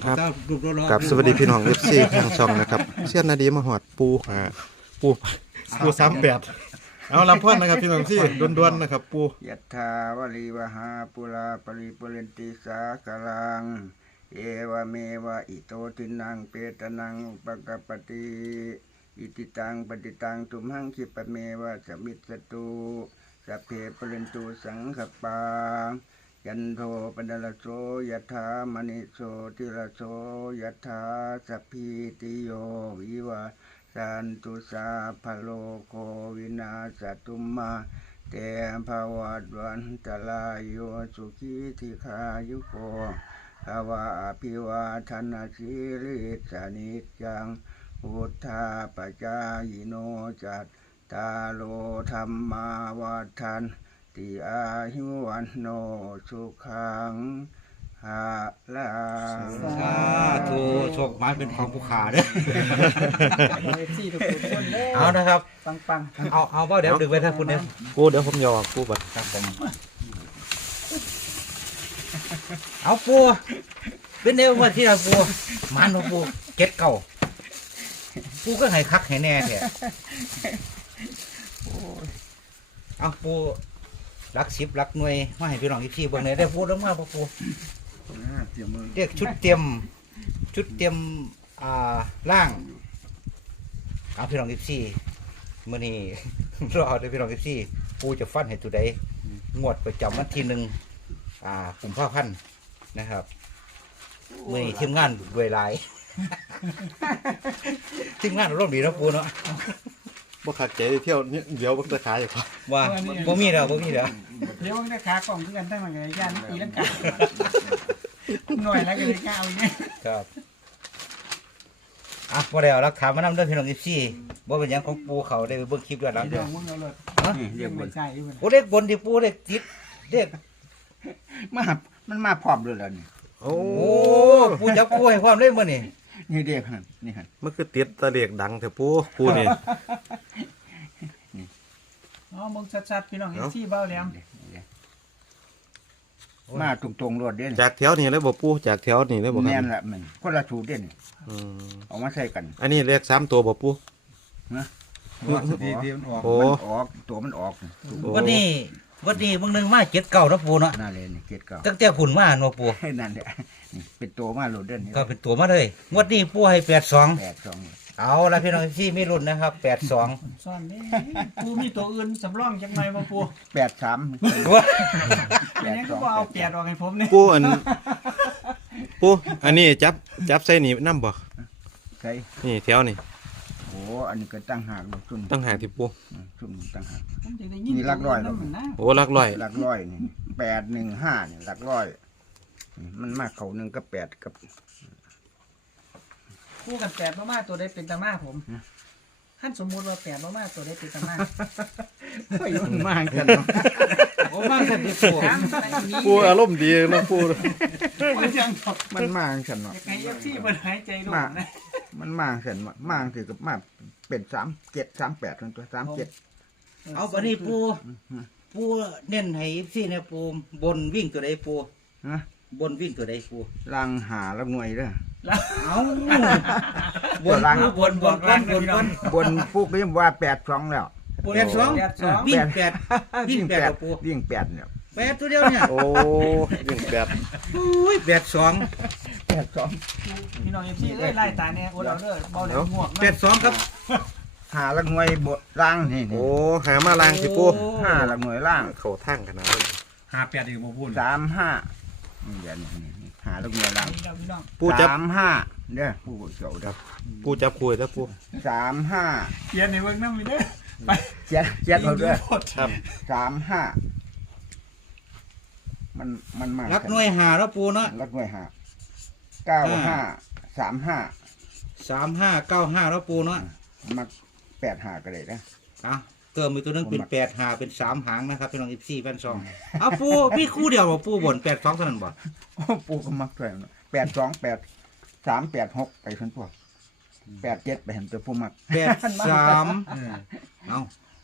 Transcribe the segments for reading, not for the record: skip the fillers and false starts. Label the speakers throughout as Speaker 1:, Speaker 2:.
Speaker 1: ครับกับสวัสดีพี่น้องเอฟซีทางช่องนะครับเชียนนาดีมาหอดปูปู38เอาลำพ่อนนะครับพี่น้องที่ด้วนๆนะครับปู
Speaker 2: ยัตถาวลีวหาปุราปริปุเรนติสากลังเอวเมวะอิโตทินังเปตนังอุปกปปติอิติตังปฏิตังตุมหังคิปะเมวะสมิตสตุสัพเพปุเรนตุสังขปายันโทปนลโสยัตถามณิโสติลโสยัตถาสัพพิติโยวิวาสันตุสาภโลโควินาศตุมาเตภวัตวันตลายโยสุขีธิคายุโกภาวะอภิวาทนาสิริสานิจังพุทธาปจายโนจัตตาโลธรรมาวัฏันติอายุวันโนสุขังหาลา
Speaker 3: สาธุโชคไม้เป็นของผู้ขาเด้อเอานะครับ
Speaker 4: ปัง
Speaker 3: เอาว่าเดี๋ยวดึงไว้ถ้าคุณเนี่ย
Speaker 1: ปูเดี๋ยวผมยอปูบัด
Speaker 3: ครับผมเอาปูเป็นเดียวว่าที่เราปูมันของปูเก็ดเก่าปูก็ให้คักให้แน่แท้เอาปูรัก10รักหน่วยมาให้พี่น้องที่เบิ่งได้พูดลงมาปูเรียกชุดเตรียมล่างเอาพี่น้อง14มื้อนี้รอได้พี่น้อง14ปูจะฟันให้ตัวใดงวดประจำวันที่1กุมภาพันธ์นะครับมื้อนี้ทีมงานด้วยหลาย ทีมงานร่วมดีนะปูเนาะ
Speaker 1: บ่คักใจเที่ยวเนี่ยเดี๋ยวบ่จะขายอีกครับ
Speaker 3: ว่าบ่มีแล้ว
Speaker 4: เดี๋ยวได้ขากล่องคือกันทั้งมันย่านตีลังกาหน่อยแล้วก็เลยก้าวอย่างเงี้ย
Speaker 3: ครับบ่ได้เอาหลักฐานมานำเด้อพี่น้อง14บ่เป็นหยังของปูเขาได้ไปเบิ่งคลิปด้วยหลังเด้อ
Speaker 2: เรียกบน
Speaker 3: โอ้เด็กบนที่ปูเด็กติดเด็ก
Speaker 2: มันมาพร้อมเลยล่ะนี่
Speaker 3: โอ้ปูจับปูให้ความเลยมื้อนี้
Speaker 2: นี่เด็กหั่นนี่หั่น
Speaker 1: มันคือติดตะเลียกดังเถอะปูนี่
Speaker 4: มึงชัดๆพี่น้องที่เบ้าแหลม
Speaker 2: มาตรงๆรถเด่น
Speaker 1: จากแถวนี้เลยบ่ปูจากแถวนี้เลยบ่ครับ
Speaker 2: แม่นละมันคนละสูตรเด่นเอามาใส่กัน
Speaker 1: อันนี้เลข3ตัวบ่ปู
Speaker 2: นะ
Speaker 1: โอ้
Speaker 2: ออกตัวมันออก
Speaker 3: วันนี้บางนึงมา7 9นะปูเนาะ
Speaker 2: นั่นเลยนี่7 9
Speaker 3: ตั้งแต่ฝุ่นมาเนาะปู
Speaker 2: นั่นแหละนี่เป็นตัวมาโหลดเด่น
Speaker 3: ก็เป็นตัวมาเลยงวดนี้ปูให้
Speaker 2: 82
Speaker 3: เอาละพี่น้องที่มีรุ่นนะครับ82
Speaker 4: ซ่อนนี่ปูมีตัวอื่นสำรองจังไงบ่ปู
Speaker 2: 83
Speaker 4: อันนี้ก็เอา8ออกให้ผมนี่
Speaker 1: ปูอันนี้จับใส่นี่นำบ่
Speaker 2: ใส่
Speaker 1: นี่แถวนี่
Speaker 2: โอ้อันนี้ก็ตั้งหากซุ่ม
Speaker 1: ตั้งหากที่ปู
Speaker 2: ซุ่มตั้งหาก
Speaker 4: นี่หลักร้อย
Speaker 1: โอ้หลักร้อย
Speaker 2: นี่815นี่หลักร้อยมันมาเข้า1กับ8กับ
Speaker 4: คู่กัน8มาตัวได้เป็นตามาผมท่านสมมุติว่า8มาตัวได้เป็นตามา
Speaker 2: ก็อยู่มากัน
Speaker 3: โอ้มากันที่
Speaker 1: ปูอารมณ์ดีนะปู
Speaker 2: มันมากันเนาะ
Speaker 4: ไงที่มันหายใจลงนะ
Speaker 2: มันมากันมาคือกับมาเป็น3738ทั้งตัว37
Speaker 3: เอาบัดนี้ปูเน้นให้14เนี่ยปูบนวิ่งตัวใดปู
Speaker 2: ฮะ
Speaker 3: บนวิ่งตัวใดปู
Speaker 2: ลังหาลักหน่วยเด้อ
Speaker 3: เอาบน
Speaker 2: ฟุกนี่ว่า82แล้ว
Speaker 3: 82วิ่ง8ปู
Speaker 2: วิ่ง8เนี่ย
Speaker 3: 8ตัวเดียวเนี่ย
Speaker 1: โอ้วิ่ง8
Speaker 3: โอ้ย82
Speaker 4: พี่น้องที่ไล่ตาเนี่ยโอ้เราเด้อเบาแหลมง่วง
Speaker 3: 82ครับ
Speaker 2: หาลักหน่วยบล่างนี่
Speaker 1: โอ้หามาล่างสิปู
Speaker 2: หาลักหน่วยล่าง
Speaker 1: เข้าทางกันนะ
Speaker 3: 58อีกบ่พูด
Speaker 2: 35นี่อย่างนี้หาลักหน่วยล่าง
Speaker 1: ปูจับ
Speaker 2: 35เด้อปูเขียวเด้อ
Speaker 1: ปูจับคุยแล้วปู
Speaker 2: 35
Speaker 4: เขียนในเบิ่งนำมีเด้อไป
Speaker 2: เขียนเอาเด้อครับ35มันมา
Speaker 3: รักหน่วย5แล้วปูเนาะ
Speaker 2: รักหน่วย5 95 35
Speaker 3: 95 95แล้วปูเนาะ
Speaker 2: มัก85ก็ได้นะ
Speaker 3: เติมอีกตัวนึงเป็น8หาเป็น3หางนะครับพี่น้อง14พัน2เอาปูมีคู่เดียวบ่ปูบ่น82เท่านั้นบ่
Speaker 2: ปูก็มักด้วย82 83 86ไปเพิ่นพวก87ไปเห็นตัวผู้มัก
Speaker 3: 83เอา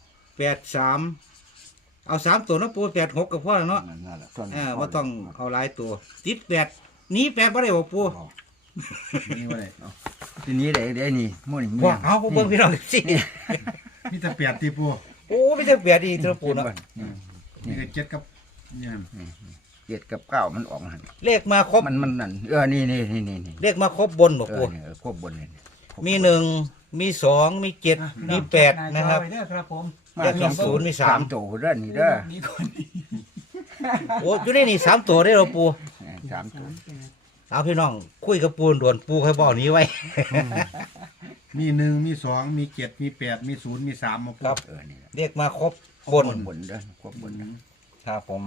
Speaker 3: 83เอา3ตัวเนาะปู86ก็พอแล้วเนาะบ่ต้องเอาหลายตัวติด8หนี8บ่ได้บ่ปู
Speaker 5: นี่ว่าไร
Speaker 2: ทีนี้เดี๋ยวนี่หมู่นี่
Speaker 3: ว่าเอาเบิ่งพี่น้องสิ
Speaker 5: มีแต่เปียดตีปู
Speaker 3: โอ้ไม่ใช่เบียดดีตัวปูเนาะ
Speaker 5: มีแต่เจ็ดกับเนี่ย
Speaker 2: เจ็ดกับเก้ามันออกหั่น
Speaker 3: เลขมาครบ
Speaker 2: มันนั่นนี่
Speaker 3: เลขมาครบบนบ่ปู
Speaker 2: เนี่ยควบบนเลย
Speaker 3: มี1มี2มี7มี8นะครับ
Speaker 4: เด้อครับผม
Speaker 3: เลขมี0มี3
Speaker 2: ตัวเด้อนี่เด้อ
Speaker 4: มีคนนี้
Speaker 3: โอ้อยู่ในนี่3ตัวได้เหรอปู
Speaker 2: สามตัว
Speaker 3: เอาพี่น้องคุยกับปูด่วนปูใครบอกนี้ไว้
Speaker 5: มีหนึ่งมีสองมีเจ็ดมีแปดมีศูนย์มีสามมาปู
Speaker 3: ครับ
Speaker 2: นี่
Speaker 3: เรียกมาครบบน
Speaker 2: บนเด้อควบบนเด้อ
Speaker 3: ครับผม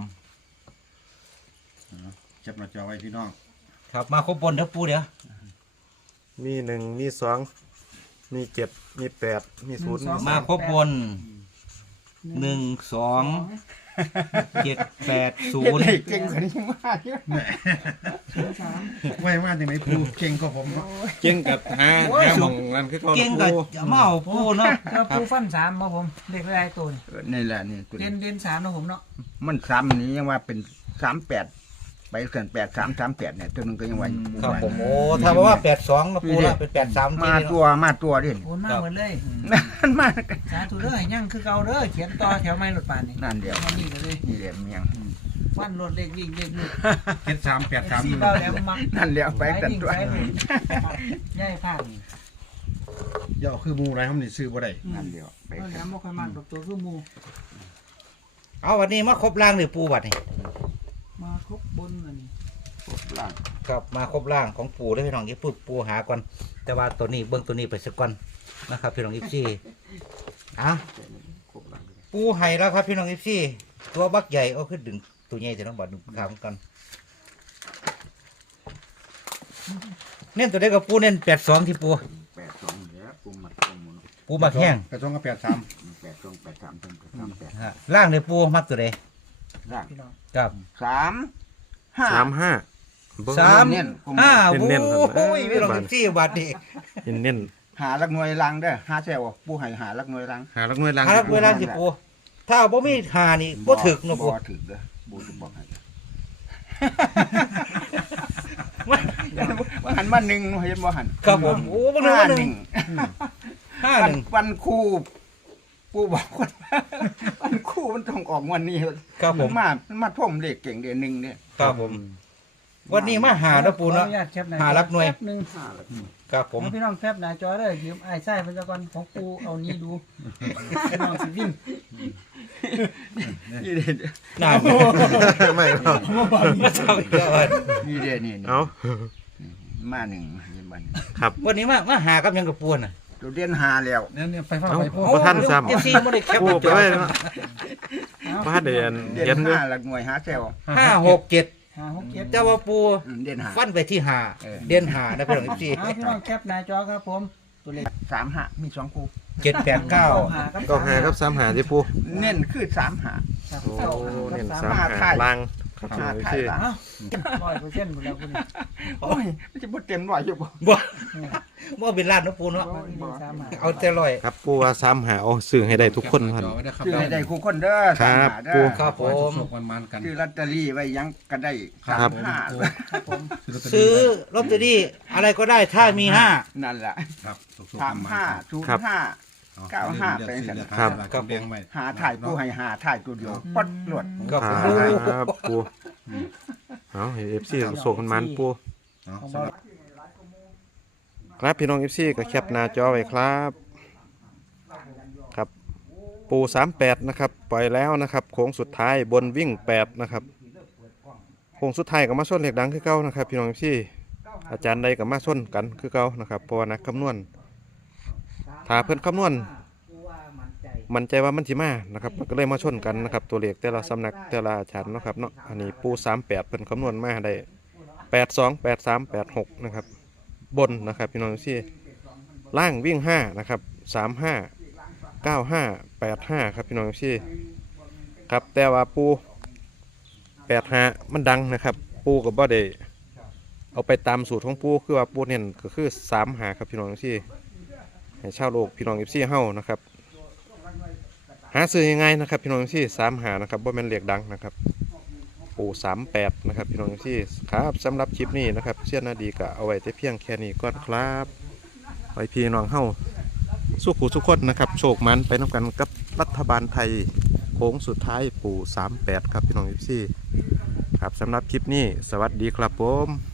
Speaker 5: จับหน้าจอไว้พี่น้อง
Speaker 3: ครับมาครบบนเดี๋ยวปูเดี๋ยว
Speaker 1: มี1มี2มี7มี8มี0มี
Speaker 3: มาครบบน1 2 7 8 0
Speaker 2: เก่งกว่านี้มากเยอะ
Speaker 5: ไว้ว่าอย่างไรปูเก่งก็ผมเนาะ
Speaker 1: เก่งกับหาหม่องนั่นคือเขา
Speaker 3: เก่งกับเมาปูเนาะ
Speaker 4: ก็ปูฟัน3บ่ผมเด็กอะไรตัวนี่
Speaker 2: นี่แหละนี่ตัว
Speaker 4: เด่น3เนาะผมเนาะ
Speaker 2: มันซ้ำนี้ยังว่าเป็น38ไปเกิน8338เนี่ยตัวนึงก็ยังว่า
Speaker 3: ครับผมโอ้ถ้าบอกว่า82นะปูละเป็น83
Speaker 2: มาตัวดิ
Speaker 4: โอนมาเหมือนเลย
Speaker 2: นั่นมา
Speaker 4: สาธุเด้อให้ยังคือเก่าเด้อเขียนต่อแถวไม้รถปานนี่
Speaker 2: นั่นเดียว
Speaker 4: มันนี่เลย
Speaker 2: นี่เดียวเมียง
Speaker 4: ฟันรถเลขวิ่งเลขลูก
Speaker 5: เจ็ดสามแปดสาม
Speaker 4: สีเบาแล้วมัก
Speaker 2: นั่นเดียวไปกันตัว
Speaker 4: สายวิ่งสายลูกย่ายพลาดนี่
Speaker 5: เดี๋ยวคือหมูไรเขานี่ซื้อบ่ได้
Speaker 2: นั่นเดียวไป
Speaker 4: ก็
Speaker 2: กั
Speaker 4: แล้
Speaker 2: น
Speaker 4: วบ่ค่อยมักดอกตัวคือหมู่
Speaker 3: เอาวันนี้มาครบล่างหรือปูบัดนี่
Speaker 4: มาครบบนอันนี้
Speaker 2: ล่าง
Speaker 3: ครับมาครบล่างของปูได้พี่น้องที่ปูหาก่อนแต่ว่าตัวนี้เบื้องตัวนี้ไปสักก่อนนะครับพี่น้องอีซี่อ่ะ
Speaker 2: ครบล่าง
Speaker 3: ปูไห้แล้วครับพี่น้องอีซี่ตัวบักใหญ่เอาขึ้นดึงตัวใหญ่จะต้องบอกดึงขามกันเน้นตัวได้กับปูเน้น82ที่ปู
Speaker 2: 82เดี๋ยวปุ่มมัดปุ่มหมุน
Speaker 3: ปูมาแข้ง
Speaker 5: กระทรวงกับ83
Speaker 2: 82 83
Speaker 3: ฮะล่างเลยปูมักตัวใด
Speaker 2: ล่าง
Speaker 4: พี่น้อง
Speaker 3: ครับ
Speaker 1: 35
Speaker 3: 3
Speaker 2: เน้น
Speaker 3: 5
Speaker 1: เน้นๆ
Speaker 3: โอ้ยพี่น้องอีซี่บาทนี่
Speaker 1: เน้น
Speaker 2: หาลักหน่วยลังเด้อหาแซวผู้ให้หาลักหน่วยลัง
Speaker 1: หาลักหน่วยลัง
Speaker 3: ครับเวลาสิปูถ้าบ่มีหานี่บ่ถึกเนาะปู
Speaker 2: บ่ถึกเด้อบ่จะบอกให้ว่าหันมาหนึ่งเห็นบ่หัน
Speaker 3: ครับผมโอ้บ่นึกว่าหนึ่ง 51
Speaker 2: วันคู่ปู่บอกว่าวันคู่มันต้องออกวันนี้
Speaker 3: ครับผม
Speaker 2: มาท่วมเลขเก่งเดือนหนึ่งเนี่ย
Speaker 3: ครับผม วันนี้มาหาเนาะปูเนาะ
Speaker 4: ขออญตแคปน้
Speaker 3: หารักหน่วย
Speaker 4: แป๊บนึง
Speaker 3: ครับผม
Speaker 4: พี่น้องแคปหน้าจอเด้อยืมไอ้ไส้เพิ่นตะก่อนของปูเอานี้ดูพี่น้องสิวิ่ง
Speaker 2: นี่เด่น
Speaker 3: นาน
Speaker 1: ไม่เอา
Speaker 3: มาเจ้าอีกแล้วอะ
Speaker 2: นี่เด่นนี่
Speaker 1: เอา
Speaker 2: มาหนึ่งเห็นบ่น
Speaker 1: ครับ
Speaker 3: วันนี้มาหากับหยังกับปูน่ะ
Speaker 2: ตัวเด่นหาแล้ว
Speaker 5: เนี่ยไปฟ้า
Speaker 1: เอา
Speaker 5: ไปปู
Speaker 1: บ่ทันซ้ำ
Speaker 3: เอฟซีบ่ได้แคป
Speaker 1: ปู
Speaker 3: หน้า
Speaker 1: ไป
Speaker 3: จอ
Speaker 1: ไว้เนาะบ่ทันได้อัน
Speaker 2: เด่น
Speaker 1: เย็นเด้อ
Speaker 2: ห้าหลักหน่วยหาแซว
Speaker 3: 5 6 7
Speaker 4: 567
Speaker 3: แต่ว่าปู
Speaker 2: เด่นหา
Speaker 3: ฟันไปที่หา
Speaker 2: เออ
Speaker 3: เด่นหานะพี่น้องเอฟซี
Speaker 4: พี่น้องแคปหน้าจอครับผมตัวเลข
Speaker 2: 3 5มี2คู่
Speaker 3: 7 8 9
Speaker 1: ก็หากับ3หาที่ปู
Speaker 2: เน้นคือ3 5
Speaker 1: โอ้เน้น
Speaker 2: สามหา
Speaker 1: 3
Speaker 2: ถ่าย
Speaker 1: หาลังครับพี่น้อง
Speaker 2: ถ่าย
Speaker 1: ที่
Speaker 2: หลัง
Speaker 4: 100%หมดแล้วคุณ
Speaker 2: โอ้ยมันจะบ่เต็มร้อยอยู่บ่
Speaker 3: บ่เป็นล้านเนาะปูเนาะ
Speaker 4: 3
Speaker 3: เอาแต่ร้อย
Speaker 1: ครับปูว่า3หาเอาซื้อให้ได้ทุกคนพัน
Speaker 5: จอไว้นะครับ
Speaker 2: คือให้ได้คู่คนเด้อ
Speaker 1: ครับ
Speaker 2: 3 5เด้
Speaker 1: ปู่
Speaker 2: อ
Speaker 3: ครับผม
Speaker 5: สุกมันกัน
Speaker 2: ซื้อลอตเตอรี่ไว้ยังก็ได้
Speaker 1: ครับ
Speaker 2: 3 5
Speaker 4: ครับผม
Speaker 3: ซื้อลอตเตอรี่อะไรก็ได้ถ้ามี
Speaker 2: นั่นแหละ
Speaker 5: ครับสุก
Speaker 2: 3 5
Speaker 1: ครับ
Speaker 2: 0 5 95เป็นสัน
Speaker 1: ครับ
Speaker 5: กับเบียงใหม่
Speaker 2: หาถ่ายผู้ให้หาถ่ายตัวเดียวปัดหลด
Speaker 3: 5ก็
Speaker 1: ครับปูเอาให้ FC ส่งกันมันปู ครับพี่น้อง FC ก็แคปหน้าจอไว้ครับครับปู38นะครับปล่อยแล้วนะครับโค้งสุดท้ายบนวิ่ง8นะครับโค้งสุดท้ายก็มาส้นเหล็กดังคือเก่านะครับพี่น้อง FC อาจารย์ใดก็มาส้นกันคือเก่านะครับเพราะว่านักคำนวณถ้าเพิ่นคำนวณมั่นใจว่ามันสิมานะครับมันก็เลยมาชนกันนะครับตัวเลขแต่ละสำนักแต่ละอาจารย์เนาะครับเนาะอันนี้ปู38เพิ่นคำนวณมาได้82 83 86นะครับบนนะครับพี่น้องที่ล่างวิ่ง5นะครับ35 95 85ครับพี่น้องที่ครับแต่ว่าปู85มันดังนะครับปูก็บ่ได้เอาไปตามสูตรของปูคือว่าปูเน้นก็คือ35ครับพี่น้องที่ให้ชาวโลกพี่น้องที่เฮานะครับหาซื้อยังไงนะครับพี่น้องที่35นะครับบ่แม่นเลขดังนะครับปู่38นะครับพี่น้องที่ครับสำหรับคลิปนี้นะครับเสี้ยนนาดีก็เอาไว้แต่เพียงแค่นี้ก่อนครับไว้พี่น้องเฮาสู้ผู้สุขคนนะครับโชคมันไปนำกันกับรัฐบาลไทยโค้งสุดท้ายปู่38ครับพี่น้องที่ครับสำหรับคลิปนี้สวัสดีครับผม